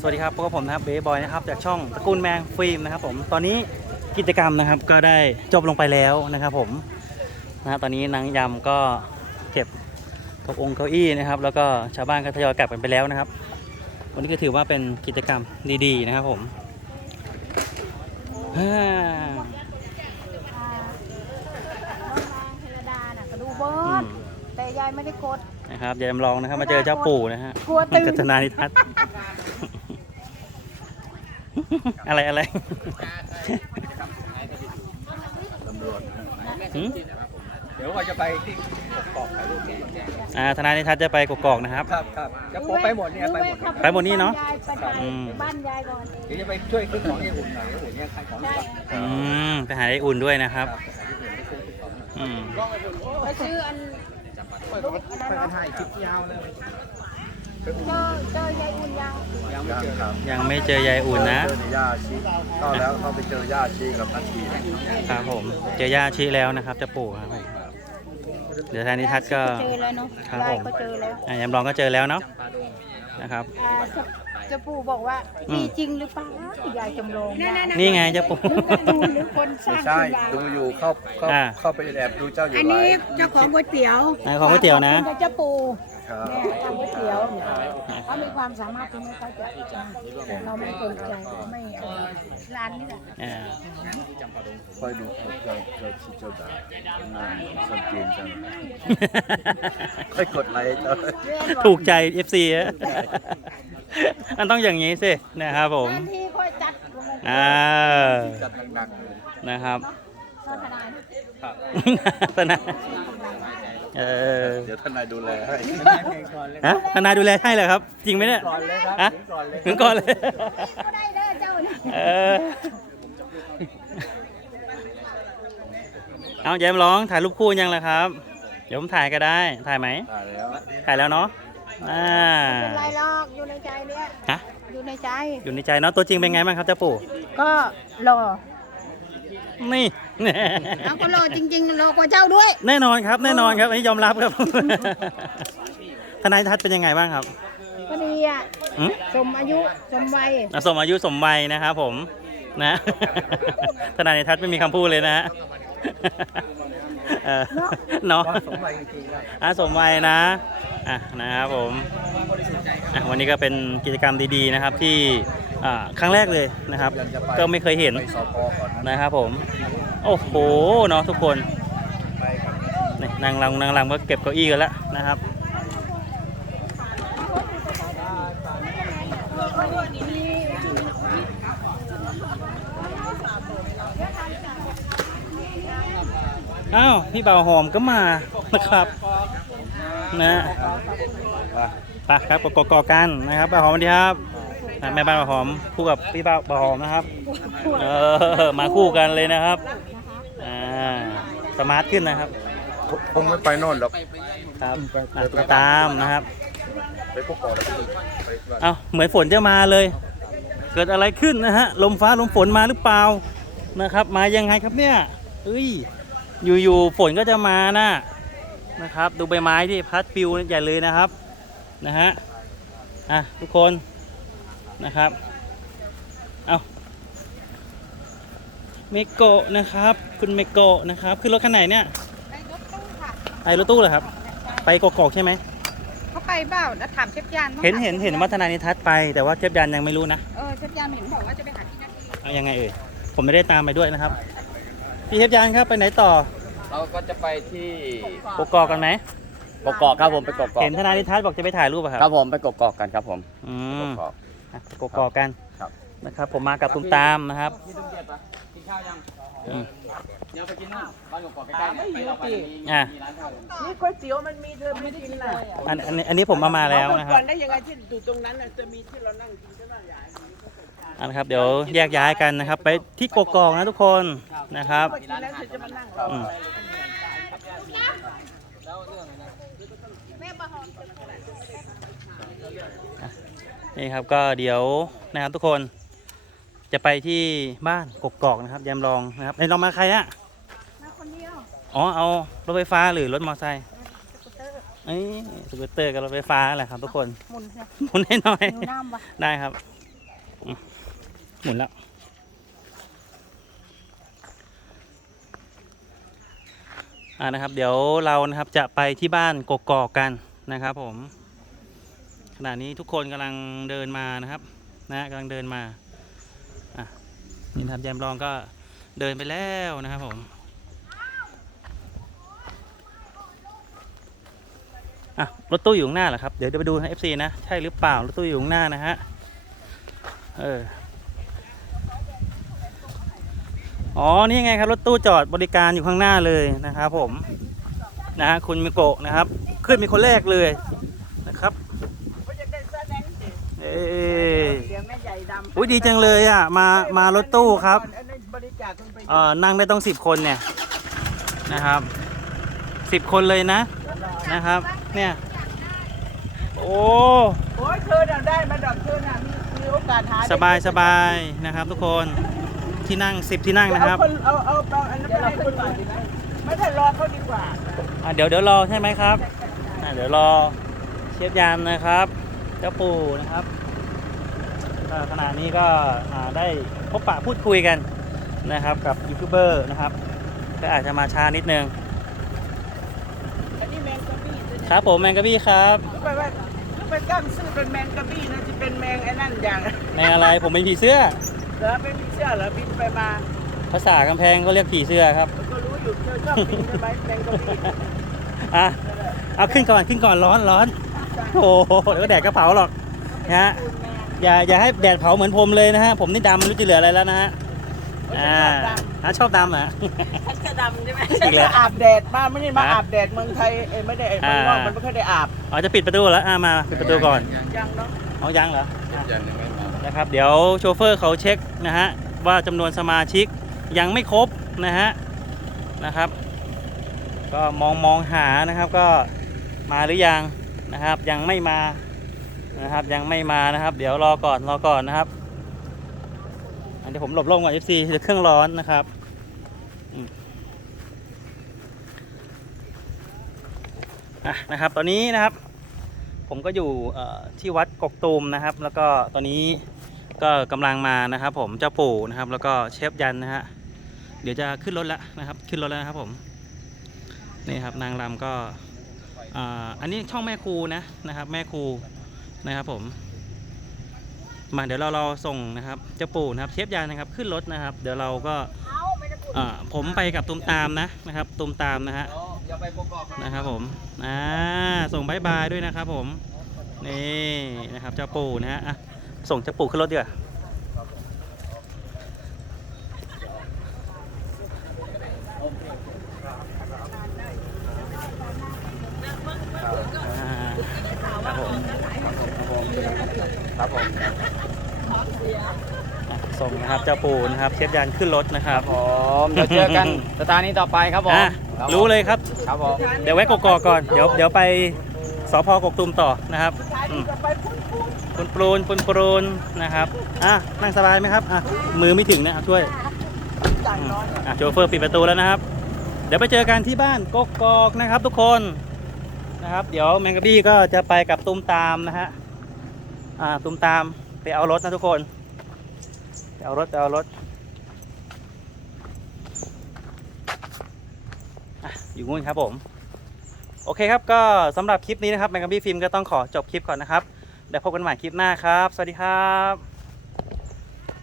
สวัสดีครับพบกับผมนะครับเบย์บอยนะครับจากช่องตระกูลแมงฟิล์มนะครับผมตอนนี้กิจกรรมนะครับก็ได้จบลงไปแล้วนะครับผมนะฮะตอนนี้นางยำก็เก็บเก้าองเก้าอี้นะครับ แล้วก็ชาวบ้านก็ทยอยกลับกันไปแล้วนะครับ วันนี้ก็ถือว่าเป็นกิจกรรมดีๆนะครับผมอ่าอ่าเฮลดาน่ะก็ดูเบิอืร์ดมแต่ยายไม่ได้กดนะครับยายจำลองนะครับ มาเจอเจ้าปู่นะฮะกลัวตื่นกัตนานิทัศน์ อะไรอะไรตำรวจหืมเดี๋ยวเราจะไปที่กอกถ่ายรูปอ่าธนานิทัศน์จะไปกกอกนะครับ ครับครับจะโป๊ไปหมดเนี่ยไปหมดไปหมดนี่เนอะบ้ยไปถ่ายอืมไปบ้านยายก่อนเดี๋ยวจะไปช่วยซื้อของที่อุ่นหน่อยที่อุ่นเนี่ยขายของดีกว่าอืมไปหาไอ้อุ่นด้วยนะครับอืมไปซื้ออันลูกอันนั้นเนาะถ่ายคลิปยาวเลย เจอเจอยายอุ่นยังยังไม่เจอครับยังไม่เจอยายอุ่นนะ เจอย่าชีเข้าแล้วเขาไปเจอย่าชีกับนาทีนะครับผม เจอย่าชี้แล้วนะครับเจะปู่ครับผมเดี๋ยวธนานิทัศน์ก็เจอแล้วเนาะครับยายผมก็เจอแล้วอะยำลองก็เจอแล้วเนาะนะครับอ่าจะจะปู่บอกว่าอืมมีจริงหรือเปล่ายายจำลองว่านี่ไงเจ้าปู่ดูหรือคนสร้างใช่คุณยายดูอยู่เข้าเข้าอ่าเข้าไปแอบดูเจ้าอยู่อันไลนี้ฟ์เจ้าของก๋วยเตี๋ยวไหนของก๋วยเตี๋ยวนะขอบคุณเจ้าปู่ ครับเนี่ยทำก๋วยเตี๋ยวเขามีความสามารถที่ไม่ค่อยจะเราไม่เกรงใจไม่เอาร้านนี่แหละอ่าค่อยดูเจ้าเจ้าชีเจ้าดาหน้าสนจีนจังค่อยกดไลค์เจ้าถูกใจ FC ฮะมันต้องอย่างนี้สินะครับผมแทนที่ค่อยจัดอ่าจัดหนักนะครับสถานทนาย เออๆเดี๋ยวท่านนายดูแลให้ฮะทนายดูแลให้เหรอครับ จริงไหมเนี่ยก่อนเลยครับฮะถึงก่อนเลยถึงก่อนเลยก็ได้เลยเจ้าเนี่ยเออเอาแย้มร้องถ่ายรูปคู่ยังล่ะครับ เดี๋ยวผมถ่ายก็ได้ถ่ายไหมได้แล้วถ่ายแล้วเนาะอ่าเป็นไรหรอกอยู่ในใจเนี่ยฮะอยู่ในใจอยู่ในใจเนาะตัวจริงเป็นไงบ้างครับเจ้าปู่ก็รอ นี่ เอาก็รอจริงๆรอกว่าเจ้าด้วย แน่นอนครับ แน่นอนครับอันนี้ยอมรับครับ ทนายทัศน์เป็นยังไงบ้างครับพอดีอะหืมสมอายุ สมวัย อะสมอายุสมวัยนะครับผมนะ ทนายทัศน์ไม่มีคำพูดเลยนะฮะเออเนาะสมวัยจริงๆแล้วอะสมวัยนะอะนะครับผมอะวันนี้ก็เป็นกิจกรรมดีๆนะครับที่ อ่าครั้งแรกเลยนะครับยังจะไปก็ไม่เคยเห็นไปสพก่อนนะนะครับผม โอ้โหเนาะทุกคนนี่นางรำนางรำก็เก็บเก้าอี้กันแล้วนะครับอ้าวพี่บ่าวหอมก็มานะครับนะไปครับกกอกันนะครับบ่าวหอมสวัสดีครับอะ แม่บ้านบ่าวหอมคู่กับพี่บ่าวบ่าวหอมนะครับ เออมาคู่กันเลยนะครับอ่าสมาร์ทขึ้นนะครับคงไม่ไปโน่นหรอกครับอะติดตามนะครับ ไปพวกก่อนแล้วไปเอ้าเหมือนฝนจะมาเลย เกิดอะไรขึ้นนะฮะ ลมฟ้าลมฝนมาหรือเปล่านะครับ มายังไงครับเนี่ยเอ้ยอยู่ๆฝนก็จะมานะนะครับ ดูใบไม้ที่พัดปลิวใหญ่เลยนะครับนะฮะอะทุกคน นะครับ เอาเมโกะนะครับ คุณเมโกะนะครับ ขึ้นรถคันไหนเนี่ย ไปรถตู้ค่ะไปรถตู้เหรอครับ ไปกอกๆใช่ไหม เขาไปเปล่าแล้วถามเชฟยานเห็นเห็นเห็นวัฒนานิทัศน์ไป แต่ว่าเทพยันยังไม่รู้นะ เออเชฟยานเห็นบอกว่าจะไปหาที่นั่นเอายังไงเอ่ย ผมไม่ได้ตามไปด้วยนะครับ พี่เทพยานครับไปไหนต่อเราก็จะไปที่กกอกกันไหม กกอกครับผมไปกกอกเห็นธนานิทัศน์บอกจะไปถ่ายรูปอะครับ ครับผมไปกกอกกันครับผมอืกมกอก อะกกอกกันครับ นะครับ ผมมากับตุ้มตามนะครับ พี่ตุ้มเกียรติปะกินข้าวยังอืม เดี๋ยวไปกินนู่นบ้านกกอกใกล้ๆเนี่ยไปเราไปมีอะ มีร้านข้าวอยู่นี่ก๋วยเตี๋ยวมันมีเธอไม่กินน่ะอันอันนี้อันนี้ผมมามาแล้วนะคก่รัอบนได้ยังไงที่อยู่ตรงนั้นน่ะจะมีที่เรานั่งกินใช่ไหมยายอันนะครับ เดี๋ยวแยกย้ายกันนะครับ ไปที่กกอกนะทุกคนนะครับกินแล้วเธอจะมานั่งรออืม นี่ครับก็เดี๋ยวนะครับทุกคนจะไปที่บ้านกกอกนะครับยามรองนะครับไอ้ยน้องมาใครอะมาคนเดียวอ๋อเอารถไฟฟ้าหรือรถมอเตอร์ไซค์สกูตเตอร์เอ้ยสกูตเตอร์กับรถไฟฟ้าแหละครับทุกคนหมุนเนี่ยหมุนให้หน่อยหิวน้ำวะได้ครับอืมหมุนแล้วอ่านะครับ เดี๋ยวเรานะครับจะไปที่บ้านกกอกกันนะครับผม ขณะนี้ทุกคนกำลังเดินมานะครับนะกำลังเดินมาอะนี่ครับแยมลองก็เดินไปแล้วนะครับผมอะรถตู้อยู่ข้างหน้าเหรอครับเดี๋ยวจะไปดูนะ FC นะใช่หรือเปล่ารถตู้อยู่ข้างหน้านะฮะเอออ๋อ นี่ไงครับรถตู้จอดบริการอยู่ข้างหน้าเลยนะครับผมนะฮะคุณมิโกะนะครับ ขึ้นเป็นคนแรกเลยนะครับ เขาจะได้แสดงสิ เอ้ยเดี๋ยวแม่ใหญ่ดำอุ้ยดีจังเลยอะ มามารถตู้ครับอันนี้บริจาคคุณไปเอ่อนั่งได้ต้องสิบคนเนี่ยนะครับสิบคนเลยนะนะครับ เนี่ยโอ้โอ้ยเธอน่ะได้มาดอกเธอน่ะมีมีโอกาสหาสบายสบายนะครับ ทุกคนที่นั่งสิบที่นั่งนะครับเอาคนเอาเอาเอาอันนั้นไปให้คนก่อนดีไหมไม่ได้รอเขาดีกว่าอะเดี๋ยวเดี๋ยวรอใช่ไหมครับอะเดี๋ยวรอเชฟยานนะครับ เจ้าปู่นะครับก็ขณะนี้ก็อ่าได้พบปะพูดคุยกันนะครับกับยูทูบเบอร์นะครับ ก็อาจจะมาช้านิดนึงอันนี้แมงกะบี้ตัวคนี้รับผมแมงกะบี้ครับก็ไปว่าก็ไปตั้งชื่อเป็นแมงกะบี้นะจะเป็นแมงไอ้นั่นอย่างในอะไรผมเป็นผีเสื้อเหรอไม่มีเชื่อเหรอบินไปมาภาษากำแพงก็เรียกผีเสื้อครับก็รู้อยู่เธอชอบบินใช่ไหมแมงกะบี้อะเอาขึ้นก่อนขึ้นก่อนร้อนร้อน โอ้โหเดี๋ยวก็แดดกระเผาหรอกนะฮะอย่าอย่าให้แดดเผาเหมือนผมเลยนะฮะผมนี่ดำไม่รู้จะเหลืออะไรแล้วนะฮะอ่าอะชอบดำเหรอ ฉันจะดำใช่ไหมอีกแล้ว อาบแดดมาไม่ได้มาฮะอาบแดดเมืองไทยเอ้ยไม่ได้ไอ้เมืองนอกอ่ามั มันไม่ค่อยได้อาบอ๋อจะปิดประตูแล้วอะมาปิดประตูก่อนยังเนาะเอายังเหรออะยันยังไม่มานะครับ เดี๋ยวโชเฟอร์เขาเช็คนะฮะว่าจำนวนสมาชิกยังไม่ครบนะฮะนะครับ ก็มองมองหานะครับก็มาหรือยัง นะครับ ยังไม่มานะครับ ยังไม่มานะครับ เดี๋ยวรอก่อนรอก่อนนะครับอันเดี๋ยวผมหลบร่มก่อน FC เดี๋ยวเครื่องร้อนนะครับนะครับ ตอนนี้นะครับ ผมก็อยู่ที่วัดกกตูมนะครับ แล้วก็ตอนนี้ก็กำลังมานะครับ ผมเจ้าปู่นะครับ แล้วก็เชฟยันนะฮะเดี๋ยวจะขึ้นรถแล้วนะครับ ขึ้นรถแล้วนะครับผมนี่ครับนางรำก็ อ่าอันนี้ช่องแม่ครูนะนะครับ แม่ครูนะครับผม มาเดี๋ยวเราเราส่งนะครับเจ้าปู่นะครับเชฟยันนะครับขึ้นรถนะครับ เดี๋ยวเราก็อ่าผมไปกับตูมตามนะนะครับตูมตามนะฮะอย่าไปกอกๆนะครับผมอ่าส่งบายบายด้วยนะครับผมนี่นะครับเจ้าปู่นะฮะอะส่งเจ้าปู่ขึ้นรถดีกว่า ผมครับผมอะส่งนะครับเจ้าปู่นะครับเชฟยันขึ้นรถนะครับผมเดี๋ยวเจอกันสถานีต่อไปครับผมอะคบผมรู้เลยครับ ครับผมเดี๋ยวแวะกกอกก่อนเดี๋ยวเดี๋ยวไปสพกกตูมต่อนะครับอืมจะไปพุ่นพุ่นปรุนปรุนปรุนปรุนนะครับอะนั่งสบายไหมครับอะมือไม่ถึงนะครับช่วยจ่ายน้อยอะโชเฟอร์ปิดประตูแล้วนะครับ เดี๋ยวไปเจอกันที่บ้านกกอกนะครับทุกคน นะครับ เดี๋ยวแมงกะบี้ก็จะไปกับตุ้มตามนะฮะอ่าตุ้มตามไปเอารถนะทุกคนไปเอารถไปเอารถอยู่งูนครับผม โอเคครับก็สำหรับคลิปนี้นะครับแมงกะบี้ฟิล์มก็ต้องขอจบคลิปก่อนนะครับเดี๋ยวพบกันใหม่คลิปหน้าครับ สวัสดีครับ